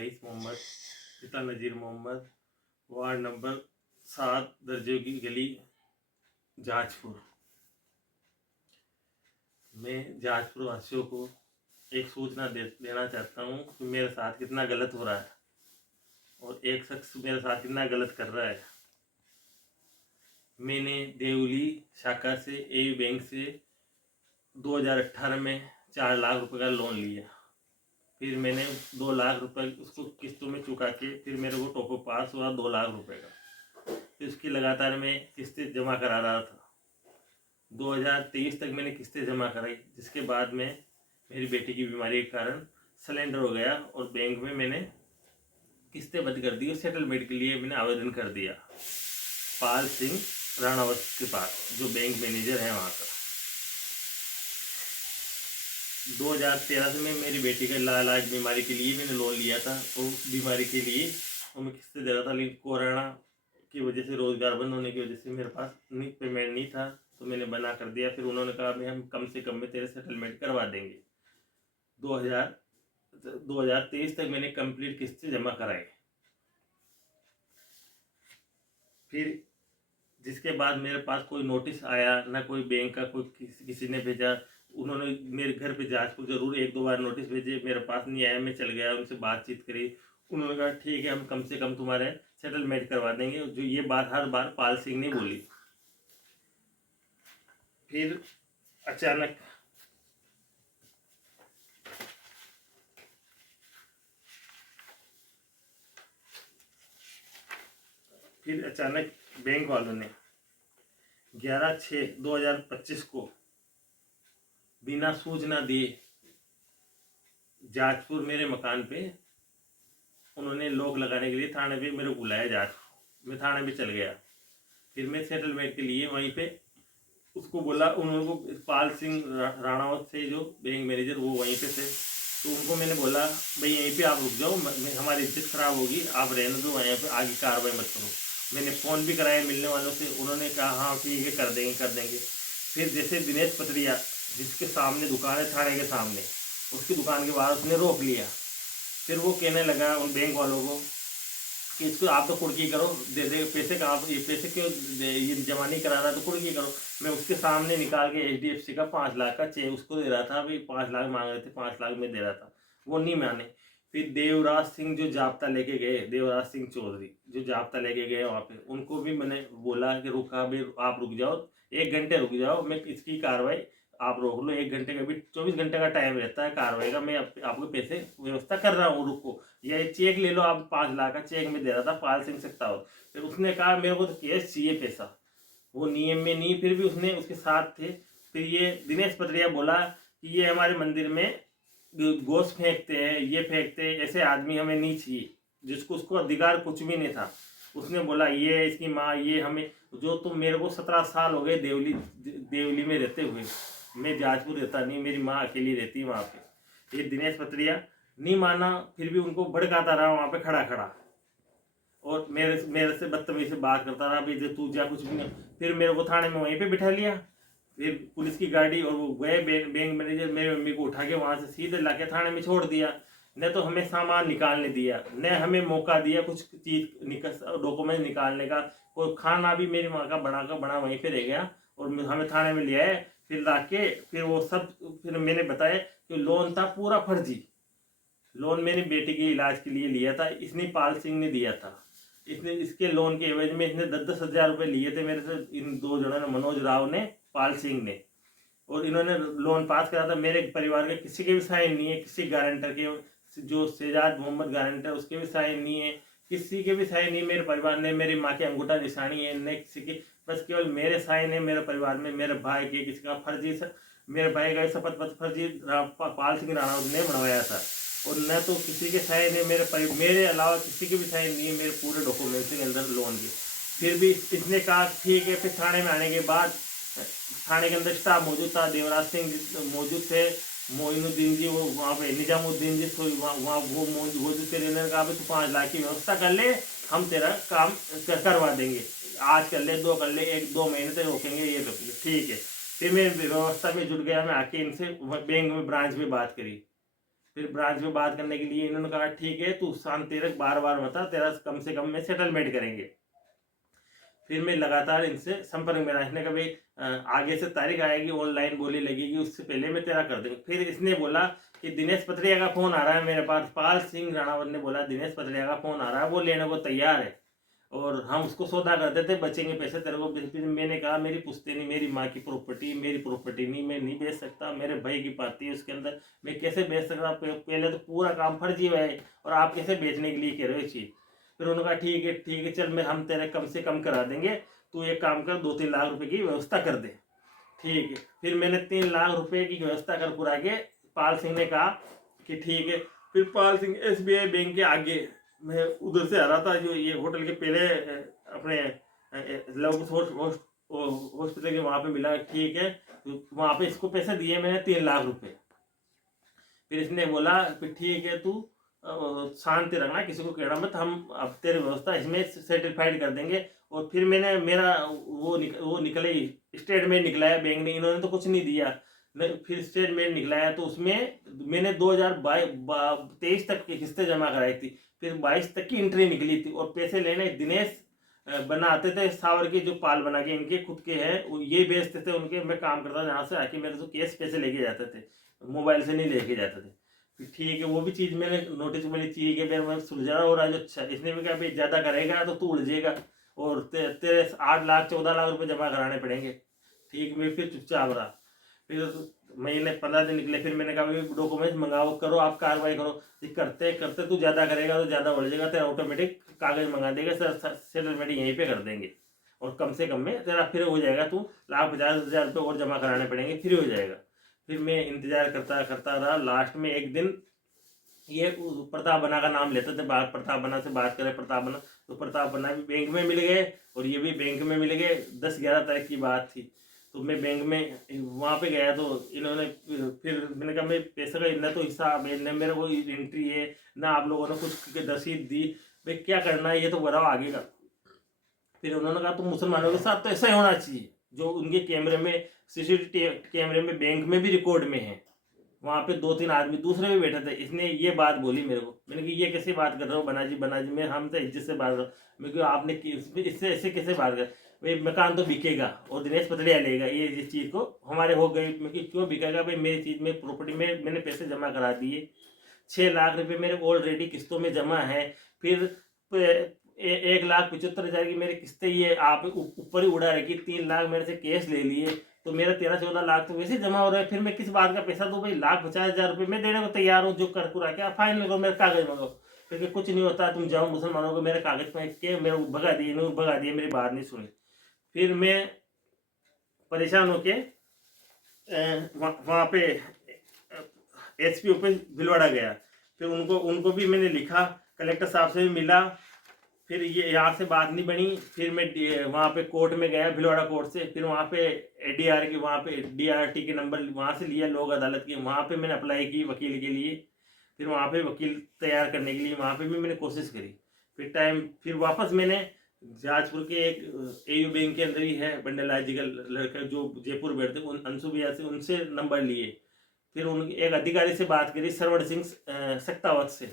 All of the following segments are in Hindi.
रईस मोहम्मद, पिता नज़ीर मोहम्मद, वार्ड नंबर 7, दर्जे की गली, जाजपुर। मैं जाजपुर वासियों को एक सूचना देना चाहता हूँ कि मेरे साथ कितना गलत हो रहा है और एक शख्स मेरे साथ कितना गलत कर रहा है। मैंने देवली शाखा से एयू बैंक से 2018 में 4 लाख रुपए का लोन लिया। फिर मैंने 2 लाख रुपए उसको किस्तों में चुका के फिर मेरे को टॉप अप पास हुआ 2 लाख रुपए का। फिर उसकी लगातार मैं किस्तें जमा करा रहा था। 2023 तक मैंने किस्तें जमा कराई, जिसके बाद में मेरी बेटी की बीमारी के कारण सिलेंडर हो गया और बैंक में मैंने किस्तें बंद कर दी और सेटलमेंट के लिए मैंने आवेदन कर दिया पाल सिंह राणावत के पास, जो बैंक मैनेजर है वहाँ का। 2013 से मैं मेरी बेटी का इलाज बीमारी के लिए मैंने लोन लिया था और उस बीमारी के लिए वो मैं किस्तें दे रहा था, लेकिन कोरोना की वजह से, रोज़गार बंद होने की वजह से मेरे पास पेमेंट नहीं था, तो मैंने बना कर दिया। फिर उन्होंने कहा मैं हम कम से कम में तेरे सेटलमेंट करवा देंगे। 2023 तक मैंने कंप्लीट किस्तें जमा कराई। फिर जिसके बाद मेरे पास कोई नोटिस आया ना, कोई बैंक का कोई किसी ने भेजा। उन्होंने मेरे घर पे जाजपुर जरूर 1-2 बार नोटिस भेजे, मेरे पास नहीं आया। मैं चल गया, उनसे बातचीत करी, उन्होंने कहा ठीक है हम कम से कम तुम्हारे सेटलमेंट करवा देंगे। जो ये बात हर बार पाल सिंह ने बोली। फिर अचानक बैंक वालों ने 11/6/2025 को बिना सूचना दिए जाजपुर मेरे मकान पे उन्होंने लॉक लगाने के लिए थाने पे मेरे को बुलाया। जाजपुर मैं थाने पे चल गया। फिर मैं सेटलमेंट के लिए वहीं पे उसको बोला, उन्होंने को पाल सिंह राणावत से जो बैंक मैनेजर वो वहीं पे थे, तो उनको मैंने बोला भाई यहीं पे आप रुक जाओ, हमारी इज्जत खराब होगी, आप रहने दो यहाँ पे, आगे कार्रवाई मत करो। मैंने फ़ोन भी कराया मिलने वालों से, उन्होंने कहा हाँ ठीक है कर देंगे। फिर जैसे दिनेश पटरिया जिसके सामने दुकान है थाने के सामने, उसकी दुकान के बाहर उसने रोक लिया। फिर वो कहने लगा उन बैंक वालों को कि इसको आप तो कुर्की करो, दे पैसे का, आप ये पैसे क्यों ये जमा नहीं करा रहा, तो कुर्की करो। मैं उसके सामने निकाल के HDFC का 5 लाख का चेक उसको दे रहा था। भाई 5 लाख मांग रहे थे, 5 लाख में दे रहा था, वो नहीं माने। फिर देवराज सिंह जो जाब्ता लेके गए, देवराज सिंह चौधरी जो जाब्ता लेके गए वहाँ पे, उनको भी मैंने बोला कि रुका भाई आप रुक जाओ, 1 घंटे रुक जाओ, मैं इसकी कार्रवाई आप रोक लो। 1 घंटे का भी 24 घंटे का टाइम रहता है कार्रवाई का, मैं आपको पैसे व्यवस्था कर रहा हूँ, रुको। ये चेक ले लो आप, 5 लाख का चेक में दे रहा था पाल सिंह सकतावत। फिर उसने कहा मेरे को तो कैश चाहिए पैसा, वो नियम में नहीं, फिर भी उसने उसके साथ थे। फिर ये दिनेश पटरिया बोला कि ये हमारे मंदिर में गोश्त फेंकते हैं, ये फेंकते हैं, ऐसे आदमी हमें नहीं चाहिए, जिसको उसको अधिकार कुछ भी नहीं था। उसने बोला ये इसकी माँ, ये हमें, जो तुम मेरे को 17 साल हो गए देवली में रहते हुए, मैं जाजपुर रहता नहीं, मेरी माँ अकेली रहती वहाँ पे। ये दिनेश पटरिया नहीं माना, फिर भी उनको भड़काता रहा वहाँ पे खड़ा खड़ा, और मेरे से बदतमीजी से बात करता रहा, भाई तू जा कुछ भी नहीं। फिर मेरे को थाने में वहीं पे बिठा लिया, फिर पुलिस की गाड़ी, और वो गए बैंक मैनेजर मेरी मम्मी को उठा के वहाँ से सीधे ला के थाने में छोड़ दिया। न तो हमें सामान निकालने दिया, न हमें मौका दिया कुछ चीज़ डॉक्यूमेंट निकालने का। कोई खाना भी मेरी माँ का बना वहीं पे रह गया और हमें थाने में ले आए। फिर ला के फिर वो सब, फिर मैंने बताया कि लोन था पूरा फर्जी लोन, मेरी बेटी के इलाज के लिए लिया था, इसने पाल सिंह ने दिया था। इसने इसके लोन के एवज में इसने 10-10 हज़ार रुपये लिए थे मेरे से, इन 2 जनों ने, मनोज राव ने, पाल सिंह ने, और इन्होंने लोन पास करा था। मेरे परिवार के किसी के भी साइन नहीं है, किसी गारंटर के, जो शेजाद मोहम्मद गारंटर उसके भी साइन नहीं है, किसी के भी साइन नहीं। मेरे परिवार ने, मेरी माँ की अंगूठा निशानी है, न किसी की, बस केवल मेरे साइन है मेरे परिवार में। मेरे भाई के किसी का फर्जी, मेरे भाई का शपथ पत्र फर्जी पाल सिंह राणा ने बनवाया था, और न तो किसी के साइन है, मेरे अलावा किसी के भी साइन नहीं है मेरे पूरे डॉक्यूमेंट्स के अंदर लोन के। फिर भी इसने कहा ठीक है। फिर थाने में आने के बाद थाने के अंदर स्टाफ मौजूद था, देवराज सिंह मौजूद थे, मोइनुद्दीन जी वो वहाँ पे, निजामुद्दीन जी वहाँ वो मौजूद थे। इन्होंने कहा भाई तू 5 लाख की व्यवस्था कर ले, हम तेरा काम करवा देंगे, आज कर ले, 2 कर ले, 1-2 महीने तक रोकेंगे, ये रोकेंगे, ठीक है। फिर मैं व्यवस्था में जुट गया, मैं आके इनसे बैंक में ब्रांच में बात करी। फिर ब्रांच में बात करने के लिए इन्होंने कहा ठीक है तू शांति रख, बार बार बता, तेरा कम से कम में सेटलमेंट करेंगे। फिर मैं लगातार इनसे संपर्क में रहा। इसने कहा भाई आगे से तारीख आएगी, ऑनलाइन बोली लगेगी, उससे पहले मैं तेरा कर दूंगा। फिर इसने बोला कि दिनेश पथरिया का फोन आ रहा है मेरे पास। पाल सिंह राणावत ने बोला दिनेश पथरिया का फोन आ रहा है, वो लेने को तैयार है और हम उसको सौदा करते थे, बचेंगे पैसे तेरे को। फिर मैंने कहा मेरी पुश्तैनी, मेरी माँ की प्रॉपर्टी, मेरी प्रॉपर्टी नहीं, मैं नहीं बेच सकता, मेरे भाई की पार्टी है उसके अंदर, मैं कैसे बेच सकता? पहले तो पूरा काम फर्जी है और आप कैसे बेचने के लिए कह रहे हो चीज? फिर उन्होंने कहा ठीक है चल, मैं हम तेरे कम से कम करा देंगे, तू एक काम कर 2-3 लाख रुपए की व्यवस्था कर दे। ठीक है, फिर मैंने 3 लाख रुपए की व्यवस्था कर पुरा के पाल सिंह ने कहा कि ठीक है। फिर पाल सिंह SBI बैंक के आगे, मैं उधर से आ रहा था जो ये होटल के पहले अपने हॉस्पिटल के वहां पे मिला। ठीक है, तो वहां पे इसको पैसे दिए मैंने 3 लाख रुपए। फिर इसने बोला फिर ठीक है तू शांति रखना, किसी को कहना मत, हम अब तेरी व्यवस्था इसमें सर्टिफाइड कर देंगे। और फिर मैंने मेरा वो निकले स्टेटमेंट निकलाया बैंक ने, इन्होंने तो कुछ नहीं दिया। फिर स्टेटमेंट निकलाया तो उसमें मैंने 2023 तक की किस्तें जमा कराई थी, फिर 22 तक की एंट्री निकली थी। और पैसे लेने दिनेश बनाते थे सावर के, जो पाल बना के इनके खुद के हैं, ये बेचते थे उनके। मैं काम करता जहाँ से आके मेरे से कैश पैसे लेके जाते थे, मोबाइल से नहीं लेके जाते थे। ठीक है, वो भी चीज़ मैंने नोटिस बनी चीज है, मेरे मन सुलझा हो रहा है जो। अच्छा, इसने भी कहा भाई ज़्यादा करेगा तो तू उलझेगा और तेरे 8 लाख 14 लाख रुपए जमा कराने पड़ेंगे। ठीक, मैं फिर चुपचाप रहा। फिर महीने 15 दिन निकले, फिर मैंने कहा भाई डॉक्यूमेंट्स मंगाओ, करो आप कार्रवाई करो। करते करते तू ज़्यादा करेगा तो ज़्यादा उलझेगा, तेरा ऑटोमेटिक कागज मंगा देगा, सेटलमेंट यहीं पे कर देंगे और कम से कम में तेरा फिर हो जाएगा, तू 1,50,000 रुपये और जमा कराने पड़ेंगे, फिर हो जाएगा। फिर मैं इंतजार करता करता रहा। लास्ट में एक दिन ये प्रताप बना का नाम लेते थे, बात प्रताप बना से बात करें, प्रताप बना, तो प्रताप बना भी बैंक में मिल गए और ये भी बैंक में मिल गए। 10-11 तारीख की बात थी, तो मैं बैंक में वहाँ पे गया तो इन्होंने, फिर मैंने कहा मैं पैसे का इतना तो हिसाब है न, मेरे को एंट्री है ना, आप लोगों ने कुछ रसीद दी, भाई क्या करना है ये तो बताओ आगे का। फिर उन्होंने कहा तो मुसलमानों के साथ तो ऐसा ही होना चाहिए, जो उनके कैमरे में, CCTV कैमरे में, बैंक में भी रिकॉर्ड में है। वहाँ पे 2-3 आदमी दूसरे भी बैठे थे। इसने ये बात बोली मेरे को, मैंने कहा ये कैसे बात कर रहे हो बना जी मैं हम तो इज्जत से बात कर रहा हूँ। मैं कहा आपने इससे ऐसे कैसे बात कर, भाई मकान तो बिकेगा और दिनेश पथरिया लेगा, ये चीज़ को हमारे हो गई। मैं क्यों बिकेगा भाई, मेरी चीज़ में प्रॉपर्टी में मैंने पैसे जमा करा दिए, 6 लाख रुपए मेरे ऑलरेडी किस्तों में जमा है। फिर 1,75,000 की मेरी किस्तें ये आप ऊपर ही उड़ा रखी, 3 लाख मेरे से कैश ले लिए, तो मेरा 13-14 लाख तो वैसे जमा हो रहा है। फिर मैं किस बात का पैसा दूं भाई? 1,50,000 रुपये मैं देने को तैयार हूँ, जो कर कुरा के आप फाइनल करो, मेरे कागज मंगाओ। क्योंकि कुछ नहीं होता, तुम जाओ मुसलमानों को मेरे कागज फेंक के मेरे को भगा दिए, मेरी बात नहीं सुनी। फिर मैं परेशान होके वहाँ पे SP ऑफिस भिलवाड़ा गया। फिर उनको भी मैंने लिखा, कलेक्टर साहब से भी मिला। फिर ये यहाँ से बात नहीं बनी। फिर मैं वहाँ पे कोर्ट में गया, भिलवाड़ा कोर्ट से। फिर वहाँ पे ADR की, वहाँ पे DRT के नंबर वहाँ से लिया, लोक अदालत की। वहाँ पे मैंने अप्लाई की वकील के लिए। फिर वहाँ पे वकील तैयार करने के लिए वहाँ पे भी मैंने कोशिश करी। फिर वापस मैंने जाजपुर के एक AU बैंक के अंदर ही है बंडल जी का लड़का, जो जयपुर बैठते, उन अंशु भैया से, उनसे नंबर लिए। फिर उन एक अधिकारी से बात करी, सरवण सिंह सक्तावत से।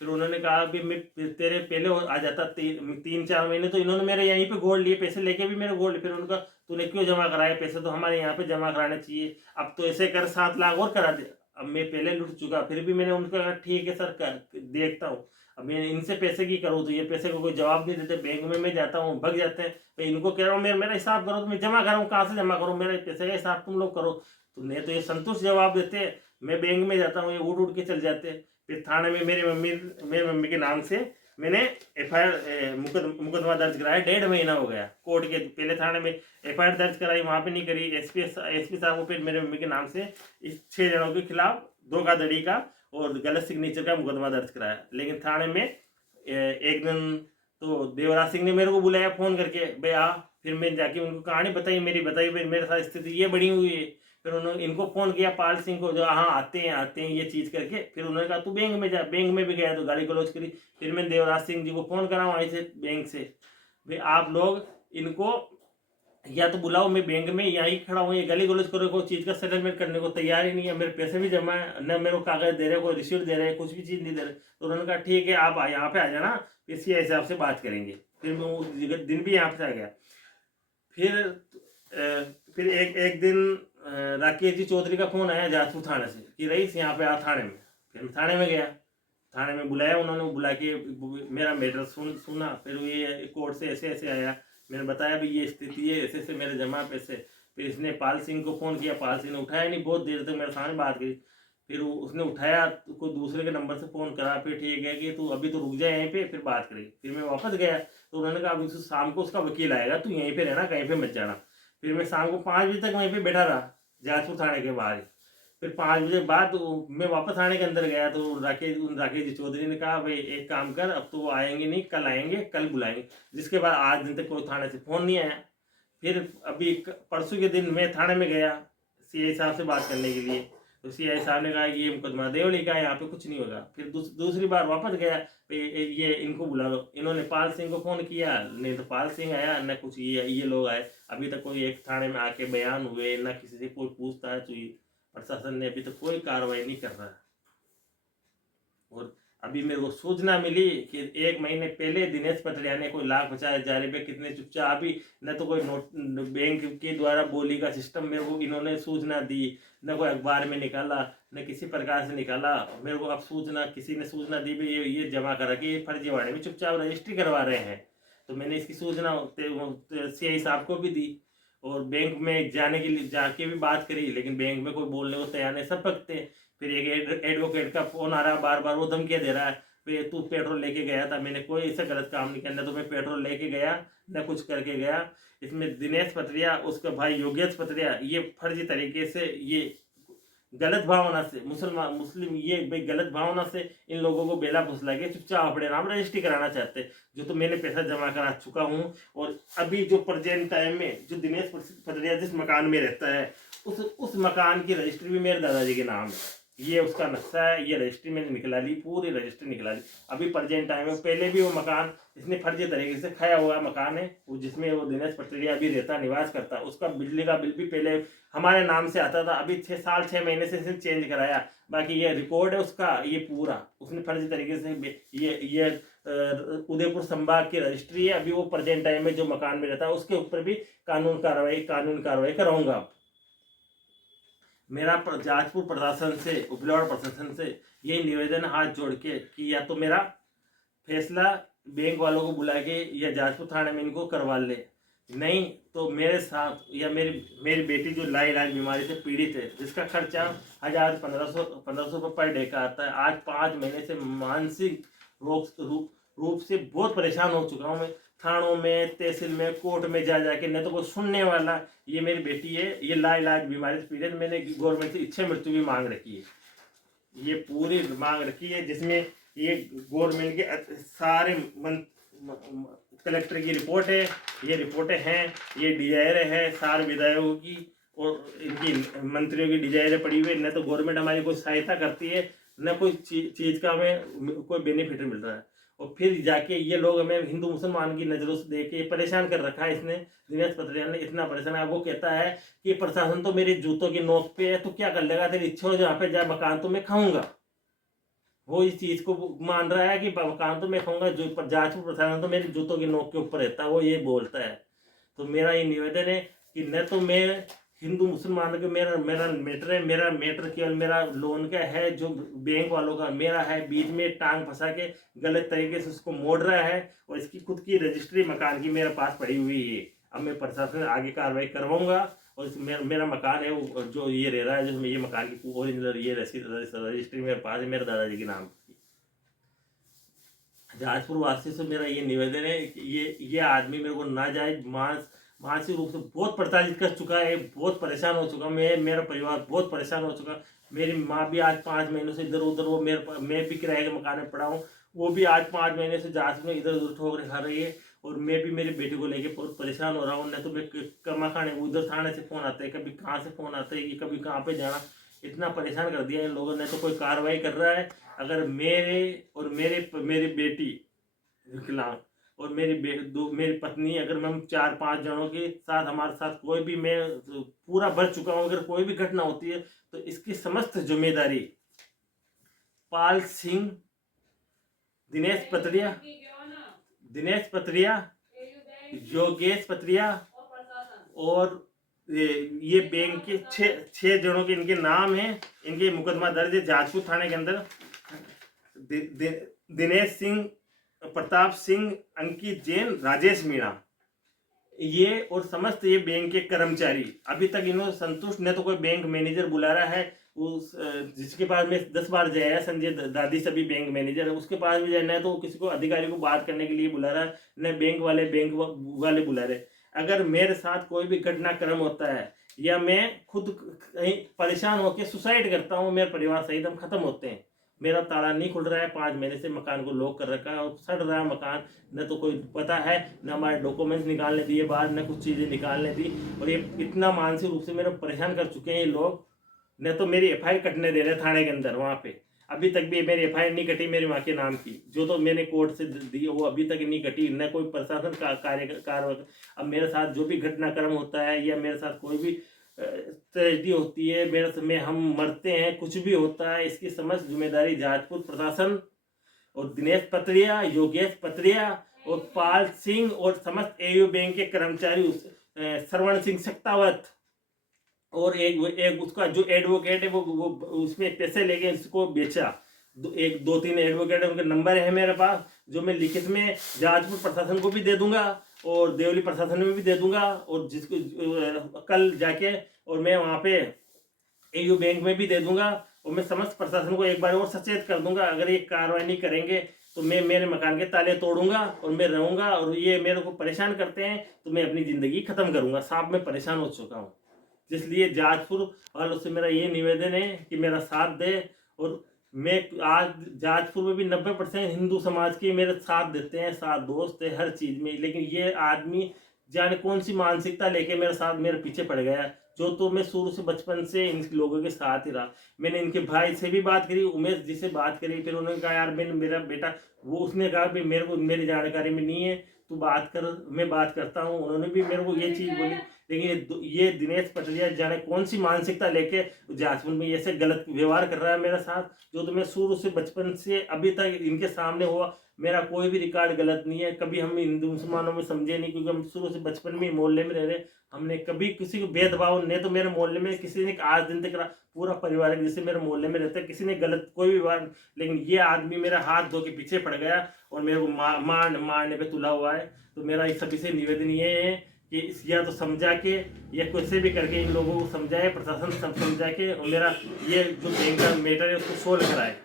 फिर उन्होंने कहा कि मैं तेरे पहले आ जाता 3-4 महीने, तो इन्होंने मेरे यहीं पे गोल्ड लिए, पैसे लेके भी मेरे गोल्ड। फिर उनका तूने क्यों जमा कराया पैसे, तो हमारे यहाँ पे जमा कराने चाहिए, अब तो ऐसे कर 7 लाख और करा दे। अब मैं पहले लुट चुका। फिर भी मैंने उनको कहा ठीक है सर, कर देखता हूँ। अब मैं इनसे पैसे की करूँ, तो ये पैसे को कोई जवाब नहीं देते। बैंक में मैं जाता हूँ, भग जाते हैं। भाई इनको कह रहा हूँ मेरा हिसाब करो, तो मैं जमा कराऊँ कहाँ से जमा करूँ, मेरे पैसे का हिसाब तुम लोग करो। तो नहीं तो ये संतुष्ट जवाब देते, मैं बैंक में जाता हूँ, ये उठ के चल जाते। फिर थाने में मेरी मम्मी के नाम से मैंने FIR मुकदमा दर्ज कराया। 1.5 महीना हो गया कोर्ट के। पहले थाने में FIR दर्ज कराई, वहाँ पे नहीं करी। SP साहब को फिर मेरे मम्मी के नाम से इस 6 जनों के खिलाफ धोखाधड़ी का और गलत सिग्नेचर का मुकदमा दर्ज कराया। लेकिन थाने में एक दिन तो देवराज सिंह ने मेरे को बुलाया फ़ोन करके, भाई आ। फिर मैं जाके उनको कहानी बताई, बताई भाई मेरे साथ स्थिति ये बड़ी हुई है। फिर उन्होंने इनको फ़ोन किया, पाल सिंह को, जो हाँ आते हैं ये चीज़ करके। फिर उन्होंने कहा तू बैंक में जा। बैंक में भी गया तो गाली गलौज करी। फिर मैंने देवराज सिंह जी को फ़ोन करा वहीं से बैंक से, भाई आप लोग इनको या तो बुलाओ, मैं बैंक में यहाँ ही खड़ा हूँ, ये गाली गलौज करो, कोई चीज़ का सेटलमेंट करने को तैयार ही नहीं है, मेरे पैसे भी जमा है, न मेरे को कागज दे रहे, कोई रिसीट दे रहे, कुछ भी चीज़ नहीं दे रहे। तो उन्होंने कहा ठीक है आप यहाँ पे आ जाना, इसी हिसाब से बात करेंगे। फिर मैं उस दिन भी यहाँ पे आ गया। फिर फिर एक दिन राकेश जी चौधरी का फोन आया जाजपुर थाने से कि रईस यहाँ पे आ थाने में। फिर मैं थाने में गया, थाने में बुलाया उन्होंने, बुला के मेरा मैटर सुना। फिर ये कोर्ट से ऐसे ऐसे आया, मैंने बताया भी ये स्थिति है, ऐसे ऐसे मेरे जमा पैसे। फिर इसने पाल सिंह को फ़ोन किया, पाल सिंह ने उठाया नहीं, बहुत देर तक मेरे सामने बात करी। फिर उसने उठाया, कोई दूसरे के नंबर से फ़ोन करा, फिर ठीक है कि तू अभी तो रुक जाए यहीं पे, फिर बात करेगी। फिर मैं वापस गया तो उन्होंने कहा अभी शाम को उसका वकील आएगा, तू यहीं पे रहना, कहीं पे मत जाना। फिर मैं शाम को 5 बजे तक वहीं पे बैठा रहा जाजपुर थाने के बाहर। फिर 5 बजे बाद मैं वापस आने के अंदर गया तो राकेश जी चौधरी ने कहा भाई एक काम कर, अब तो वो आएंगे नहीं, कल आएंगे, कल बुलाएंगे। जिसके बाद आज दिन तक कोई थाने से फ़ोन नहीं आया। फिर अभी परसों के दिन मैं थाने में गया सीआई साहब से बात करने के लिए, तो सीआई साहब ने कहा कि ये मुकदमा देवली का है, यहाँ पे कुछ नहीं होगा। फिर दूसरी बार वापस गया, ये इनको बुला लो। इन्होंने पाल सिंह को फ़ोन किया, नहीं तो पाल सिंह आया, न कुछ ये लोग आए। अभी तक कोई एक थाने में आके बयान हुए, न किसी से कोई पूछताछ हुई। प्रशासन ने अभी तक कोई कार्रवाई नहीं कर रहा है। और अभी मेरे को सूचना मिली कि 1 महीने पहले दिनेश पटरिया ने कोई 1,50,000 कितने चुपचाप अभी, न तो कोई नोट बैंक के द्वारा बोली का सिस्टम मेरे को इन्होंने सूचना दी, न कोई अखबार में निकाला, न किसी प्रकार से निकाला। मेरे को अब सूचना किसी ने सूचना दी भी ये जमा करा कि ये फर्जीवाड़े में चुपचाप रजिस्ट्री करवा रहे हैं। तो मैंने इसकी सूचना सीआई साहब को भी दी और बैंक में जाने के लिए जाके भी बात करी, लेकिन बैंक में कोई बोलने को तैयार नहीं, सब पकते। फिर एक एडवोकेट का फोन आ रहा है, बार बार वो धमकियाँ दे रहा है, फिर तू पेट्रोल लेके गया था, मैंने कोई ऐसा गलत काम नहीं किया, न तो मैं पेट्रोल लेके गया न कुछ करके गया। इसमें दिनेश पटरिया, उसका भाई योगेश पटरिया, ये फर्जी तरीके से, ये गलत भावना से मुस्लिम ये भाई गलत भावना से इन लोगों को बेला फुसला के चुपचाप अपने नाम रजिस्ट्री कराना चाहते, जो तो मैंने पैसा जमा करा चुका हूँ। और अभी जो प्रेजेंट टाइम में जो दिनेश पटरिया जिस मकान में रहता है, उस मकान की रजिस्ट्री भी मेरे दादाजी के नाम है। ये उसका नक्शा है, ये रजिस्ट्री मैंने निकला ली, पूरी रजिस्ट्री निकला ली। अभी प्रेजेंट टाइम में, पहले भी वो मकान इसने फर्जी तरीके से खाया हुआ मकान है, वो जिसमें वो दिनेश पटरिया भी रहता, निवास करता, उसका बिजली का बिल भी पहले हमारे नाम से आता था। अभी 6 साल 6 महीने से इसने चेंज कराया। बाकी ये रिकॉर्ड है उसका, ये पूरा उसने फर्जी तरीके से ये उदयपुर संभाग की रजिस्ट्री है। अभी वो प्रेजेंट टाइम में जो मकान में रहता है उसके ऊपर भी कानून कार्रवाई कराऊंगा। मेरा जाजपुर प्रशासन से, उपलब्ध प्रशासन से ये निवेदन हाथ जोड़ के कि या तो मेरा फैसला बैंक वालों को बुला के या जाजपुर थाने में इनको करवा ले, नहीं तो मेरे साथ या मेरी बेटी जो लाइलाज बीमारी से पीड़ित है, जिसका खर्चा 1,000-1,500 रुपये पर डे का आता है। आज 5 महीने से मानसिक रूप से बहुत परेशान हो चुका हूँ मैं। थानों में, तहसील में, कोर्ट में जा जाके न तो कोई सुनने वाला। ये मेरी बेटी है, ये लाइलाज बीमारी से पीड़ित, मैंने गवर्नमेंट से इच्छा मृत्यु भी मांग रखी है, ये पूरी मांग रखी है, जिसमें ये गवर्नमेंट के सारे कलेक्टर की रिपोर्ट है, ये रिपोर्टें हैं, ये डिजायरें हैं सारे विधायकों की और इनकी मंत्रियों की डिजायरें पड़ी हुई। न तो गवर्नमेंट हमारी कोई सहायता करती है, न कोई चीज़ का हमें कोई बेनिफिट मिल रहा है। और फिर जाके ये लोग हमें हिंदू मुसलमान की नज़रों से देख के परेशान कर रखा है इसने, दिनेश पटरिया ने इतना परेशान है। वो कहता है कि प्रशासन तो मेरे जूतों की नोक पे है, तो क्या कर लेगा, तेरी इच्छा हो जहाँ पे जा मकान तो मैं खाऊंगा। वो इस चीज़ को मान रहा है कि मकान तो मैं खाऊंगा, जो जाजपुर प्रशासन तो मेरे जूतों की नोक के ऊपर रहता है, वो ये बोलता है। तो मेरा ये निवेदन है कि न तो मैं हिंदू मुसलमान के मेरा मेरा मैटर है, मेरा मैटर केवल मेरा लोन का है, जो बैंक वालों का मेरा है, बीच में टांग फंसा के गलत तरीके से उसको मोड़ रहा है। और इसकी खुद की रजिस्ट्री मकान की मेरे पास पड़ी हुई है। अब मैं प्रशासन आगे कार्रवाई करवाऊंगा। और मेरा मकान है वो जो ये रह रहा है, जिसमें ये मकान की ओरिजिनल ये रजिस्ट्री मेरे पास है, मेरे दादाजी के नाम की। जाजपुर वासी से मेरा ये निवेदन है कि ये आदमी मेरे को नाजायज मानसिक रूप से बहुत प्रताड़ित कर चुका है, बहुत परेशान हो चुका, मेरा परिवार बहुत परेशान हो चुका। मेरी माँ भी आज 5 महीनों से इधर उधर, वो मैं भी किराए के मकान में पड़ा हूँ, वो भी आज 5 महीने से जांच में इधर उधर ठोकर खा रही है। और मैं भी मेरी बेटी को लेके बहुत परेशान हो रहा हूँ। न तो मैं कमा खाने उधर थाने से फ़ोन आते हैं, कभी कहाँ से फ़ोन आते हैं, कभी कहाँ पे जाना, इतना परेशान कर दिया इन लोगों ने। तो कोई कार्रवाई कर रहा है। अगर मेरी बेटी विकलांग और मेरी पत्नी, अगर मैं 4-5 जनों के साथ, हमारे साथ कोई भी, मैं पूरा भर चुका हूँ, अगर कोई भी घटना होती है तो इसकी समस्त जिम्मेदारी पाल सिंह, दिनेश पत्रिया, योगेश पत्रिया और ये बैंक के 6 जनों के इनके नाम हैं। इनके मुकदमा दर्ज है जाजपुर थाने के अंदर। दिनेश सिंह, प्रताप सिंह, अंकित जैन, राजेश मीणा, ये और समस्त ये बैंक के कर्मचारी अभी तक इन्होंने संतुष्ट, न तो कोई बैंक मैनेजर बुला रहा है, उस जिसके पास में 10 बार जाया, संजय दादी सभी बैंक मैनेजर है, उसके पास भी जाना है तो किसी को अधिकारी को बात करने के लिए बुला रहा है, न बैंक वाले बुला रहे। अगर मेरे साथ कोई भी घटनाक्रम होता है या मैं खुद कहीं परेशान होकर सुसाइड करता हूँ, मेरे परिवार सहित हम खत्म होते हैं। मेरा ताला नहीं खुल रहा है, 5 महीने से मकान को लॉक कर रखा है और सड़ रहा है मकान, न तो कोई पता है, न हमारे डॉक्यूमेंट्स निकालने दिए बाहर, न कुछ चीज़ें निकालने दी। और ये इतना मानसिक रूप से मेरे परेशान कर चुके हैं ये लोग, न तो मेरी FIR कटने दे रहे थाने के अंदर। वहाँ पे अभी तक भी मेरी FIR नहीं कटी मेरी माँ के नाम की, जो तो मैंने कोर्ट से दी वो अभी तक नहीं कटी, न कोई प्रशासन का कार्य। अब मेरे साथ जो भी घटनाक्रम होता है या मेरे साथ कोई भी ट्रेजेडी होती है, मेरे में हम मरते हैं, कुछ भी होता है, इसकी समस्त जिम्मेदारी जाजपुर प्रशासन और दिनेश पत्रिया, योगेश पत्रिया और पाल सिंह और समस्त AU बैंक के कर्मचारी श्रवण सिंह सक्तावत और एक उसका जो एडवोकेट है वो उसमें पैसे लेके इसको बेचा। 2-3 एडवोकेट उनके नंबर है मेरे पास, जो मैं लिखित में जाजपुर प्रशासन को भी दे दूंगा और देवली प्रशासन में भी दे दूंगा, और जिसको कल जाके और मैं वहाँ पे AU बैंक में भी दे दूंगा, और मैं समस्त प्रशासन को एक बार और सचेत कर दूंगा, अगर ये कार्रवाई नहीं करेंगे तो मैं मेरे मकान के ताले तोड़ूंगा और मैं रहूंगा, और ये मेरे को परेशान करते हैं तो मैं अपनी ज़िंदगी ख़त्म करूंगा। साहब मैं परेशान हो चुका हूँ, इसलिए जाजपुर वालों से मेरा ये निवेदन है कि मेरा साथ दे। और मैं आज जाजपुर में भी 90% हिंदू समाज के मेरे साथ देते हैं, साथ दोस्त है हर चीज़ में, लेकिन ये आदमी जाने कौन सी मानसिकता लेके मेरे साथ मेरे पीछे पड़ गया, जो तो मैं शुरू से बचपन से इन लोगों के साथ ही रहा। मैंने इनके भाई से भी बात करी, उमेश जी से बात करी, फिर उन्होंने कहा यार मेरा बेटा, वो उसने कहा भी मेरे को मेरी जानकारी में नहीं है, तू बात कर, मैं बात करता हूँ। उन्होंने भी मेरे को ये चीज़ बोली, लेकिन ये दिनेश पटरिया जाने कौन सी मानसिकता लेके जाजपुर में ऐसे गलत व्यवहार कर रहा है मेरे साथ, जो तो मैं शुरू से बचपन से अभी तक इनके सामने हुआ, मेरा कोई भी रिकॉर्ड गलत नहीं है। कभी हम हिंदू मुसलमानों में समझे नहीं, क्योंकि हम शुरू से बचपन में मोहल्ले में रह रहे, हमने कभी किसी को भेदभाव नहीं। तो मेरे मोहल्ले में किसी ने आज दिन तक पूरा परिवार जैसे मेरे मोहल्ले में रहता है, किसी ने गलत कोई भी बात, लेकिन ये आदमी मेरा हाथ धो के पीछे पड़ गया और मेरे को मारने पे तुला हुआ है। तो मेरा इस सभी से निवेदन ये है कि या तो समझा के या कैसे भी करके इन लोगों को समझाए, प्रशासन समझा के, और मेरा ये जो बैंक का मैटर है उसको सोल्व कराए।